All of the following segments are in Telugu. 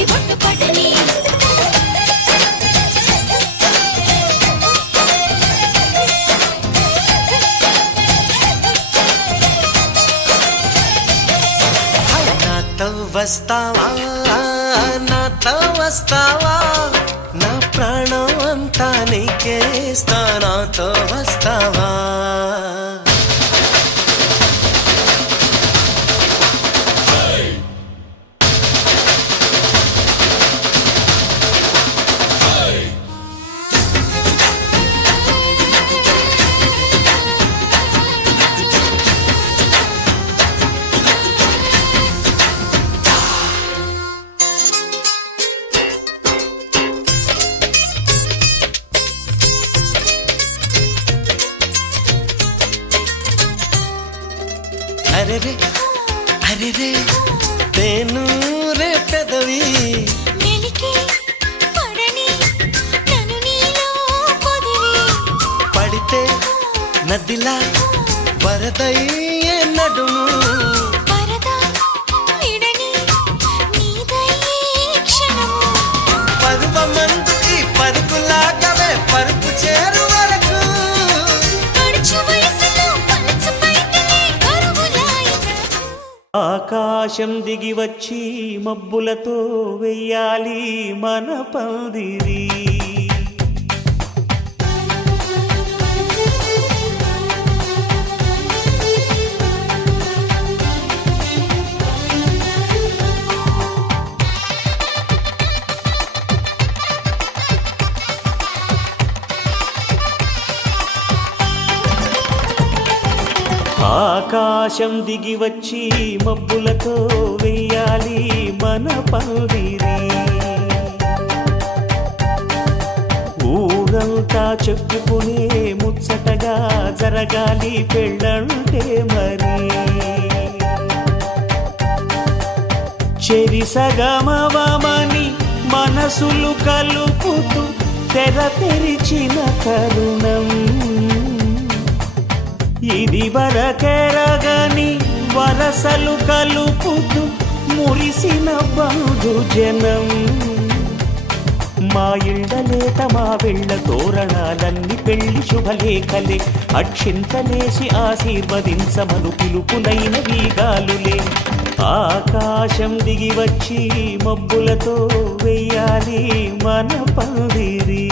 తాళి బొట్టు పడని వస్తావా నాతో వస్తావా నా ప్రాణం అంతా నీకేస్తా నాతో వస్తావా అరే రే అరే రే తేను రే పెదవి మెలికి పడని నన్ను నీలో పొదివి పడితే నదిలా వరదయ్యే నడుము పరదా విడని నీదయ్యే క్షణము పరువమందు ఈ పరుపులాగవే పరుపు చేరు వరకు గడుచు వయసులో పలచు పైటలే కరువులాయి ఆకాశం దిగి వచ్చి మబ్బులతో వెయ్యాలి మన పందిరి ఆకాశం దిగి వచ్చి మబ్బులతో వెయ్యాలి మన పందిరి ఊరంతా చెప్పుకునే ముచ్చటగా జరగాలి పెళ్ళంటే మరి చెరిసగమవమని మనసులు కలుపుతూ తెర తెరిచిన తరుణం ఇది వరకెరగని వరసలు కలుపుతూ మురిసిన బంధుజనం మా ఇళ్ళలేత మా వెళ్ళ తోరణాలన్నీ పెళ్లి శుభలేఖలే అక్షింతలేసి ఆశీర్వదించమను పిలుపునైన వీగాలులే ఆకాశం దిగి వచ్చి మబ్బులతో వెయ్యాలి మన పందిరి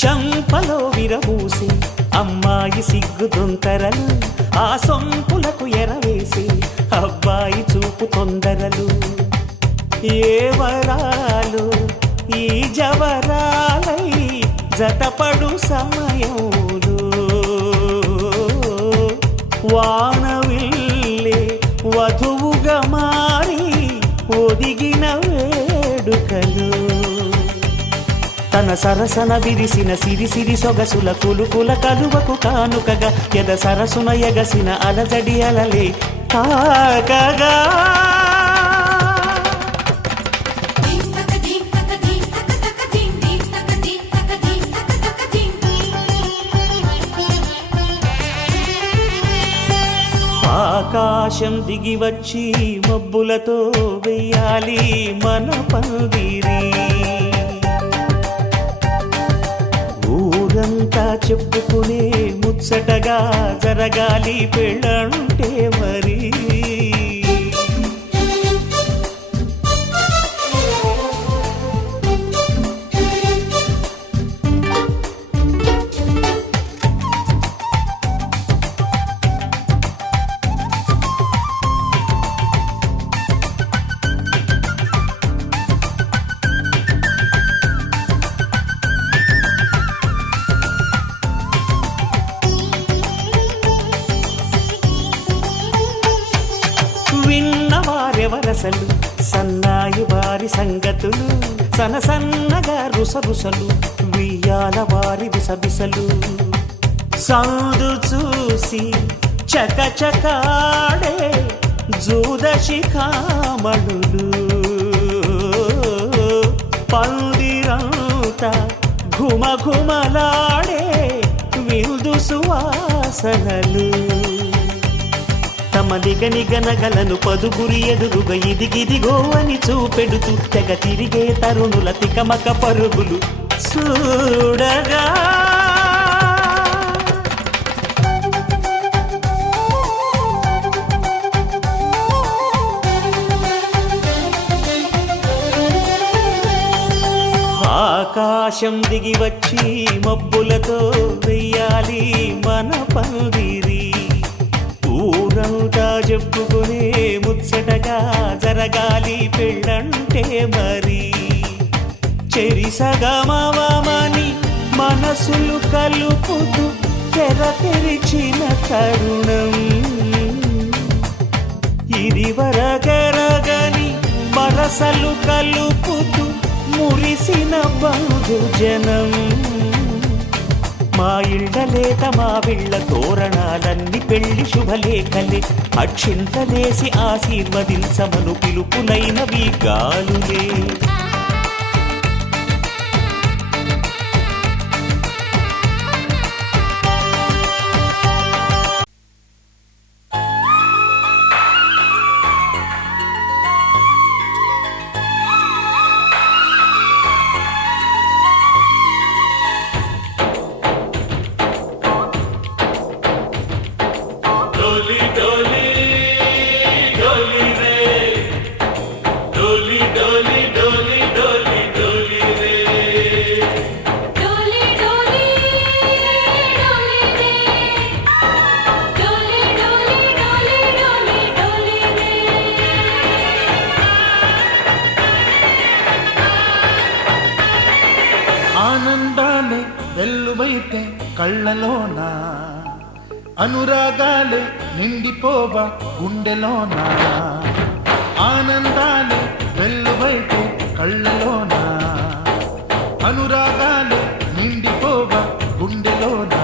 చంపలో విరబూసి అమ్మాయి సిగ్గుదొంతరలు ఆ సొంపులకు ఎరవేసి అబ్బాయి చూపు తొందరలు ఏ వరాలు ఈ జవరాలై జతపడు సమయంలో వానవిల్లే వధువుగా మారి ఒదిగిన వేడుకలు తన సరసన విరిసిన సిరిసిరి సొగసుల కులుకుల కలువకు కానుకగా ఎద సరసున ఎగసిన అలజడి అలలే తాకగా ఆకాశం దిగి వచ్చి మబ్బులతో వెయ్యాలి మన పందిరి ఊరంతా చెప్పుకునే ముచ్చటగా జరగాలి పెళ్ళంటే మరి విన్నవారెవరసలు సన్నాయి వారి సంగతులు సనసన్నగా రుసరుసలు వియ్యాల వారి విసబిసలు సందు చూసి చకచకాడే జూదశిఖామణులు పందిరంతా ఘుమఘుమలాడే విందు సువాసనలు తమ నిగనిగనగలను పదుగురి ఎదురుగా ఇదిగిదిగో అని చూపెడుతూ తెగ తిరిగే తరుణుల తికమక పరుగులు చూడగా ఆకాశం దిగి వచ్చి మబ్బులతో వెయ్యాలి మన పందిరి ఊరంతా చెప్పుకునే ముచ్చటగా జరగాలి పెళ్ళంటే మరి చెరిసగమవమని మనసులు కలుపుతూ తెర తెరిచిన తరుణం ఇది వరగరగని వరసలు కలుపుతూ మురిసిన బంధుజనం మా ఇళ్ళలేత మా విళ్ళ తోరణాలన్నీ పెళ్లి శుభలేఖలే అక్షింతలేసి ఆశీర్వదించమను పిలుపులైనవి గాలులే డోలీ డోలీ డోలీ రే డోలీ డోలీ డోలీ డోలీ డోలీ రే ఆనందాలే వెల్లువైతే కళ్ళలోన అనురాగాలే నిండిపోవా గుండెలోన ఆనందాలే వెల్లువైతే కళ్ళలోన అనురాగాలే నిండిపోవా గుండెలోన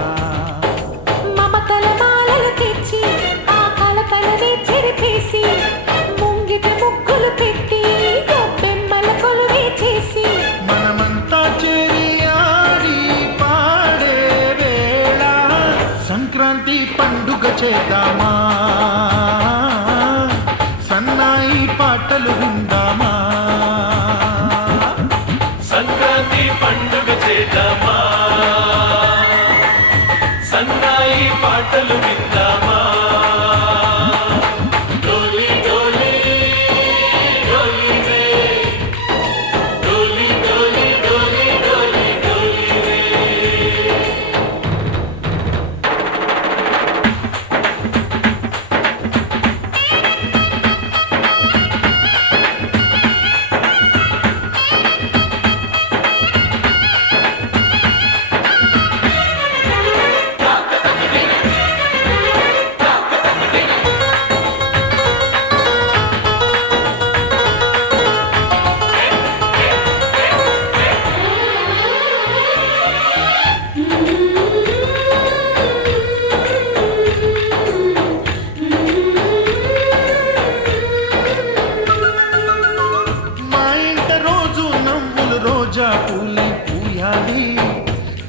మమతల మాలలు తెచ్చి ఆ కలతలని చెరిపేసి ముంగిట ముగ్గులు పెట్టి గొబ్బెమ్మల కొలువే చేసి మనమంతా చేరి ఆడి పాడే వేళ సంక్రాంతి పండుగ చేద్దామా సన్నాయి పాటలు విందామా సంక్రాంతి పండుగ చేద్దామా సన్నాయి పాటలు విందామా డోలీ డోలీ డోలీ రే డోలీ డోలీ డోలీ డోలీ డోలీ రే మా ఇంట రోజు నవ్వులు రోజా పూలే పూయాలి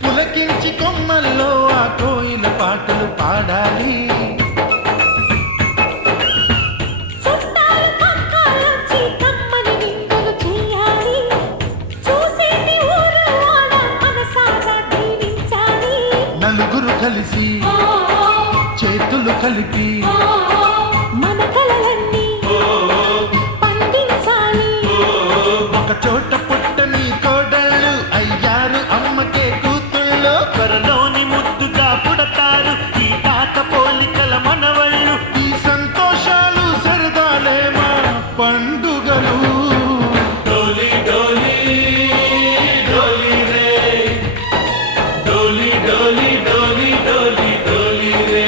పులకించి కొమ్మల్లో ఆ కోయిల పాటలు పాడాలి చుట్టాలు పక్కాలొచ్చి కమ్మని విందులు చేయాలి చూసేటి ఊరు వాడ మనసారా దీవించాలి నలుగురు కలిసి చేతులు కలిపి మన కలలన్నీ పండించాలి ఒక చోట పుట్టని కోడళ్ళు అయ్యారు అమ్మకే కూతుళ్ళు త్వరలోని ముద్దుగా పుడతారు ఈ తాత పోలికల మనవళ్ళు ఈ సంతోషాలు సరదాలే మా పండుగలు డోలీ డోలీ డోలీ రే డోలీ డోలీ డోలీ డోలీ డోలీ రే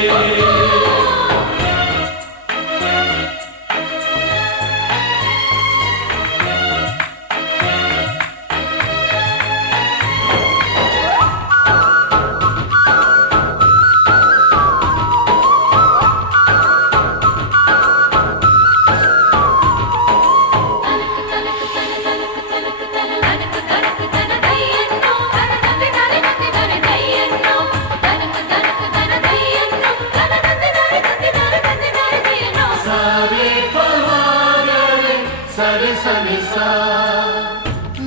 తెలుసా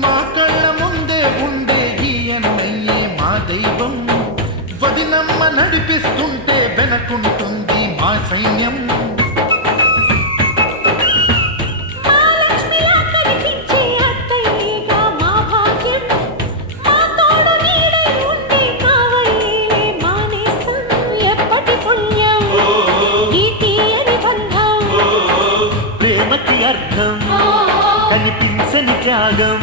మా కళ్ళ ముందే ఉండే ఈ అన్నయ్యే మా దైవం వదినమ్మ నడిపిస్తుంటే వెనకుంటుంది మా సైన్యం మహాలక్ష్మిలా కనిపించే అత్తయ్యగా మా భాగ్యం మా తోడు నీడై ఉండే కావయ్యేలే మా నేస్తం ఎప్పటి పుణ్యం ఈ తీయని బంధం ప్రేమకి అర్థం కనిపించని త్యాగం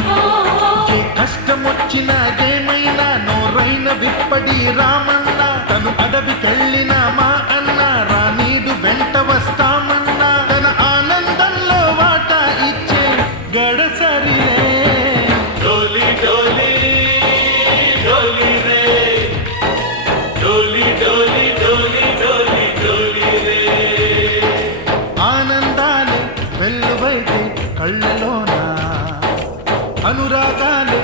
ఏ కష్టం వచ్చినా ఏమైనా నోరైన విప్పడి రామన్న తను అడవికెళ్ళిన మా అన్న రానీడు వెంట వస్తామన్నా తన ఆనందంలో వాటా ఇచ్చే గడసరియే డోలి డోలి డోలి రే డోలి డోలి డోలి డోలి డోలి రే ఆనందాలే వెల్లువైతే కళ్ళలోన అనురాగాలే